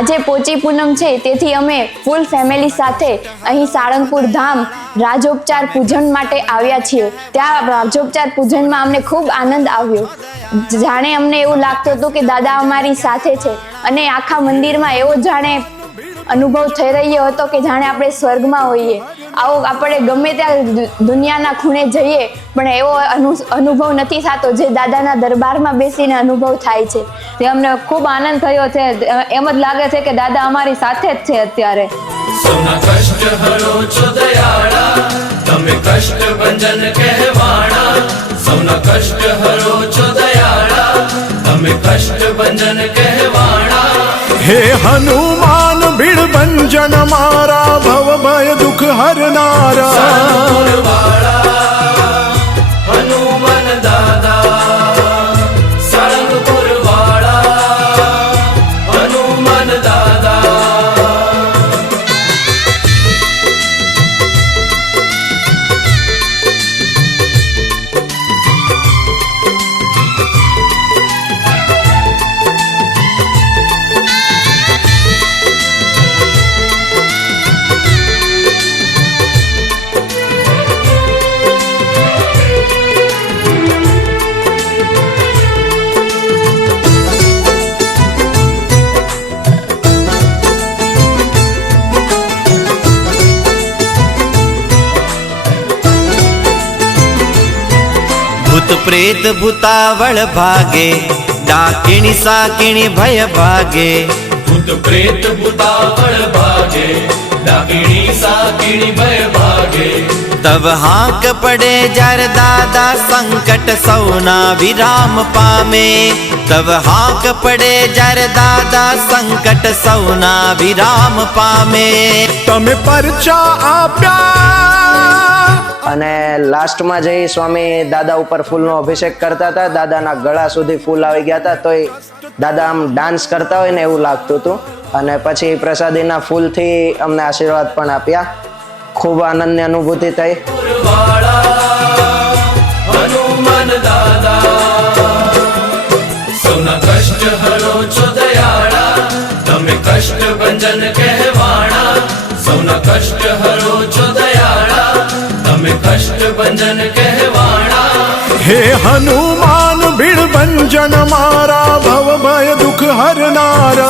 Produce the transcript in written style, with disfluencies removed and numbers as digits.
આજે પોચી પૂનમ છે, તેથી અમે ફૂલ ફેમિલી સાથે અહીં સાળંગપુર ધામ રાજોપચાર પૂજન માટે આવ્યા છીએ। ત્યાં રાજોપચાર પૂજનમાં અમને ખૂબ આનંદ આવ્યો। જાણે અમને એવું લાગતું હતું કે દાદા અમારી સાથે છે અને આખા મંદિરમાં એવો જાણે અનુભવ થઈ રહ્યો હતો કે જાણે આપણે સ્વર્ગમાં હોઈએ। આવો આપણે ગમે ત્યાં દુનિયાના ખૂણે જઈએ પણ એવો અનુભવ નથી થતો જે દાદાના દરબારમાં બેસીને અનુભવ થાય છે। તે અમને ખૂબ આનંદ થયો છે। એમ જ લાગે છે કે દાદા અમારી સાથે જ છે અત્યારે। સૌના કષ્ટ હરો છો દયાળા, તમે કષ્ટ ભંજન કહેવાણા। સૌના કષ્ટ હરો છો દયાળા, તમે કષ્ટ ભંજન કહેવાણા। हे हनुमान भीड़ भंजन मारा, भव भय दुख हरनारा। हनुमान दादा सारंगपुर वाला, हनुमान दादा। भूत प्रेत भूतावल भागे, डाकिणी साकिणी भय भागे। भूत प्रेत भूतावल भागे, डाकिणी साकिणी भय भागे। तब हाक पड़े जर दादा संकट सौना विराम पामे। तब हाक पड़े जर दादा संकट सौना विराम पामे। तमे परचा आप्या અને લાસ્ટમાં જઈ સ્વામી દાદા ઉપર ફૂલનો અભિષેક કરતા હતા। દાદાના ગળા સુધી ફૂલ આવી ગયા હતા, તોય દાદા આમ ડાન્સ કરતા હોય ને એવું લાગતું હતું। અને પછી પ્રસાદીના ફૂલથી અમને આશીર્વાદ પણ આપ્યા। ખૂબ આનંદની અનુભૂતિ થઈ। હનુમાન દાદા સૌના કષ્ટ હરો છો દયાળા, તમે કષ્ટ ભંજન કહેવાણા। સૌના કષ્ટ હરો છો દયાળા, તમે કષ્ટ ભંજન કહેવાણા। हे हनुमान भीड़ भंजन मारा, भव भय दुख हरनारा।